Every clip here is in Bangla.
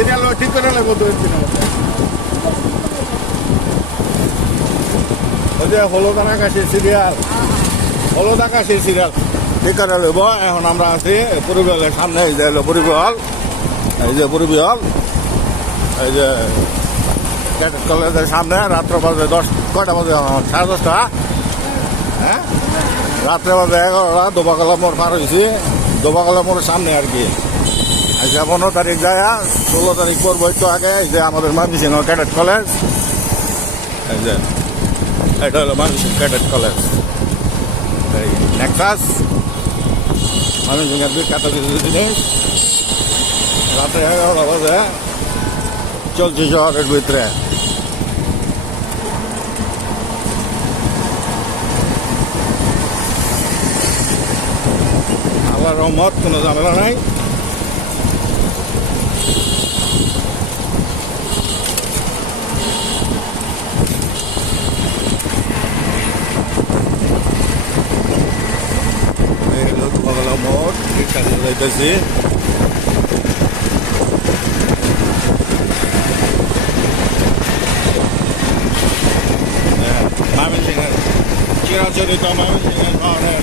সিরিয়াল ঠিক করে নেবো তো ওই যে হলুদ আকাশি সিরিয়াল হলুদ আকাশি সিরিয়াল ঠিক করে নেব। এখন আমরা আছি পরিবহলের সামনে। এই যে হলো পরিবহল, এই যে পরিবহল, এই যে ক্যাডেট কলেজের সামনে। রাত্র বাজে কয়টা বাজে? 10:30। হ্যাঁ, রাত্রে বাজে 11টা। দোবাকলা মোড় পার হয়েছি, দোবাকলা মোড়ের সামনে আর কি। আচ্ছা, 15 তারিখ যায়, 16 তারিখ পড়বো একটু আগে। এই যে আমাদের ময়মনসিংহ ক্যাডেট কলেজ, এই যে এটা হলো ময়মনসিংহ ক্যাডেট কলেজ। এই নেক্সাস ময়মনসিংহের বিখ্যাত কিছু জিনিস। রাত্রে 11টা বাজে চলছে শহরের ভিতরে। আল্লাহর রহমত, কোনো ঝামেলা নাই। মোট রিক্সা দিয়ে যাইতেছি। ময়মনসিংহের চিরাচরিত ময়মনসিংহের শহরের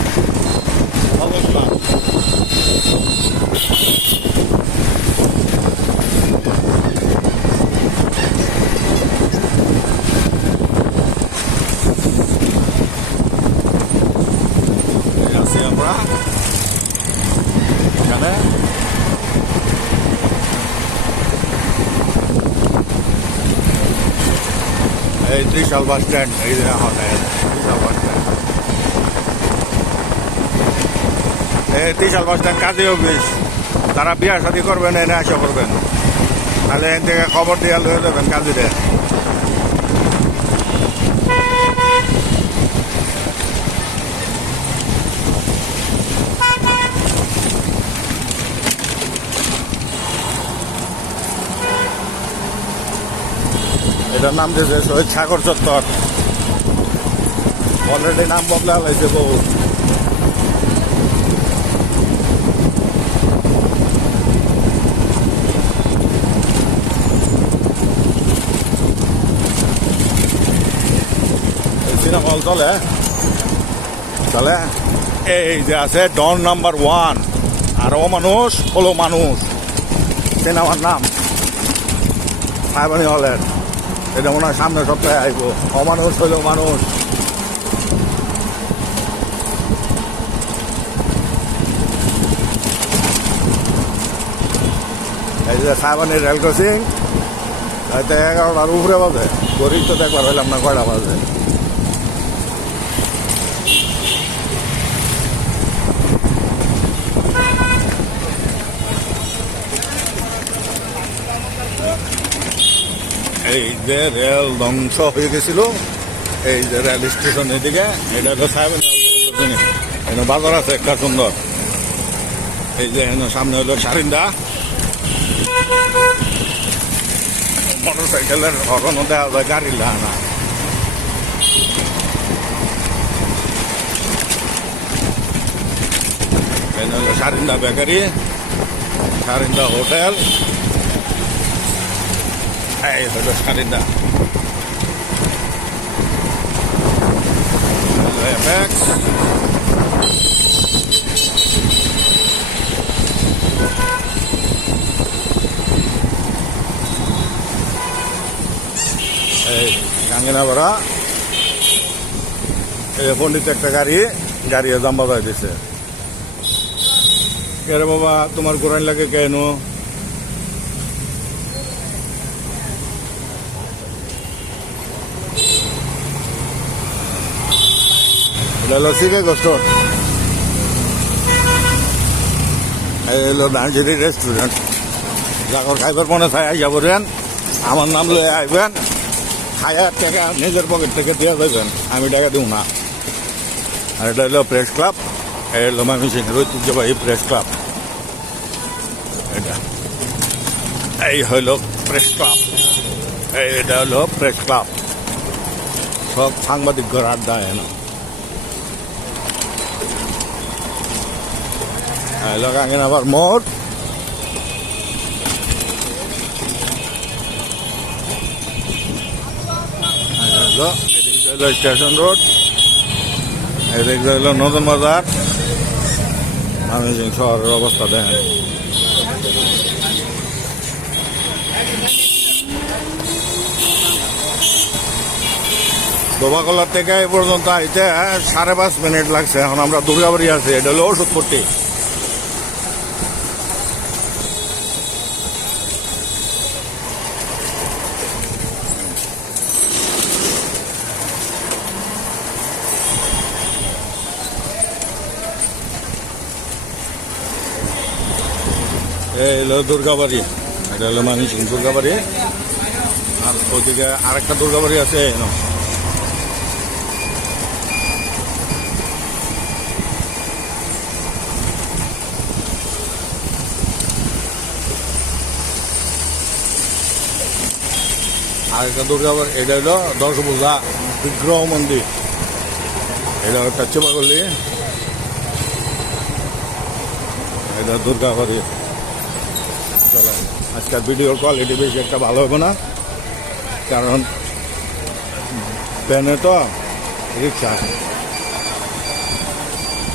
অবস্থা। আছি আমরা এখানে। এই ত্রিশাল বাস স্ট্যান্ড, এই যে হোটেল ত্রিশাল বাস স্ট্যান্ড। এই ত্রিশাল বাস স্ট্যান্ড কাজী অফিস। তারা বিয়া শাদী করবেন, এনে আসা করবেন, তাহলে এখান থেকে খবর দিয়ে লয়ে যাবেন কাজীরে। এটার নাম দিয়েছে শহীদ সাগর চত্বর। অলরেডি নাম বদলা হয়েছে বহু। সিনেমা হল চলে চলে। এই যে আছে ডন নাম্বার 1, আর ও মানুষ হলো মানুষ, সিনেমার নাম সাইবানি হলের। এটা মনে হয় সামনে সপ্তাহে আইব। অমানুষ হইলেও মানুষ। এই যে সাইবানির রেল ক্রসিং, হয়তো 11টার উপরে বাজে। গরিব তো দেখবার হইলাম না কয়টা বাজে। এই যে রেল ধ্বংস হয়ে গেছিল, এই যে রেল স্টেশন এদিকে, এটা হলো সাইবান। এখানে বাজার আছে একটা সুন্দর। এই যে এখানে সামনে হলো সারিন্দা। মোটর সাইকেলের হরনও দেওয়া যায়, গাড়ি না। এখানে হলো সারিন্দা বেকারি, সারিন্দা হোটেল। এই হলো সারিন্দা। এই গাঙ্গিনাপাড়া। এই পণ্ডিত একটা গাড়ি দাম বাজায় দিছে। কে রে বাবা, তোমার গোরাইন লাগে কেন? লসিকে কষ্ট। এই হলো নার্সারি রেস্টুরেন্ট। যাকর খাইবার মনে চাই আইয়া বলেন, আমার নাম লয়ে আইবেন। 1000 টাকা নিজের পকেট থেকে দিয়ে যাবেন, আমি টাকা দিব না। আর এটা হলো প্রেস ক্লাব। এই হলো ময়মনসিংহের ঐতিহ্যবাহী প্রেস ক্লাব। এটা এই হইল প্রেস ক্লাব। এটা হলো প্রেস ক্লাব। সব সাংবাদিক ঘর আড্ডা এনে। গাঙ্গিনাপাড় মোড়। এদিকে হলো স্টেশন রোড, এদিকে হলো নতুন বাজার। ময়মনসিংহ শহরের অবস্থা দেখেন। দোবাকলার থেকে এই পর্যন্ত আইতে 5.5 মিনিট লাগছে। এখন আমরা দুর্গাবাড়ি আছি, এটা হলো ওষুধপট্টি। এই হলো দুর্গাবাড়ি, এটা হলো ময়মনসিংহ দুর্গাবাড়ি। আর ওদিকে আরেকটা দুর্গাবাড়ি আছে। আরেকটা দুর্গাবাড়ি, এটা হলো দশভূজা বিগ্রহ মন্দির। এটা একটা চেপাগলি, এটা দুর্গাবাড়ি। আজকের ভিডিওর কোয়ালিটি বেশি একটা ভালো হবে না, কারণ প্যানে তো রিক্সা।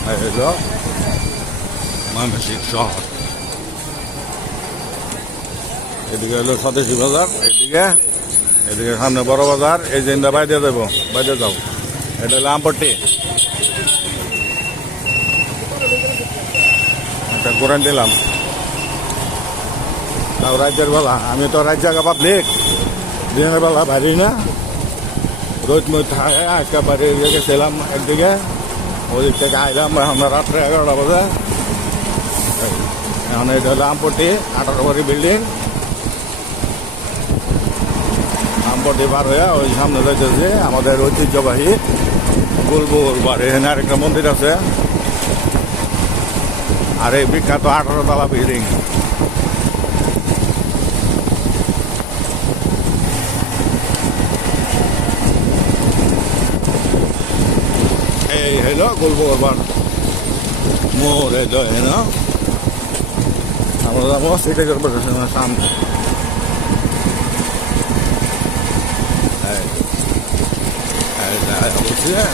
হলো ময়মনসিংহ শহর। এদিকে হলো স্বদেশী বাজার, এদিকে সামনে বড় বাজার। এই যে বাইরে যাবো, বাইরে যাও। এটা হলো আমপট্টি। একটা কোরআন দিলাম। তাও রাজ্যের বেলা, আমি তো রাজ্য জায়গা পাবলিক, দিনের বেলা বাড়ি না, রোদ মধ্যে থাকে। আজকে বাড়ি গেছিলাম একদিকে, ওদিক থেকে আইলাম আমরা রাত্রে 11টা বাজে। এখন এটা হলো আমপট্টি, 18 বাড়ি বিল্ডিং। আমপট্টি পার হয়ে ওই সামনে যাইতেছে আমাদের ঐতিহ্যবাহী বুলবুল বাড়ি। এখানে আরেকটা মন্দির আছে, আর এই বিখ্যাত 18 তলা বিল্ডিং। এই হলো গোলবগর মোড়। এই না আমরা যাবো সিটি কর্পোরেশনের সামনে।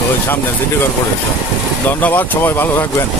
ওই সামনে সিটি কর্পোরেশন। ধন্যবাদ, সবাই ভালো থাকবেন।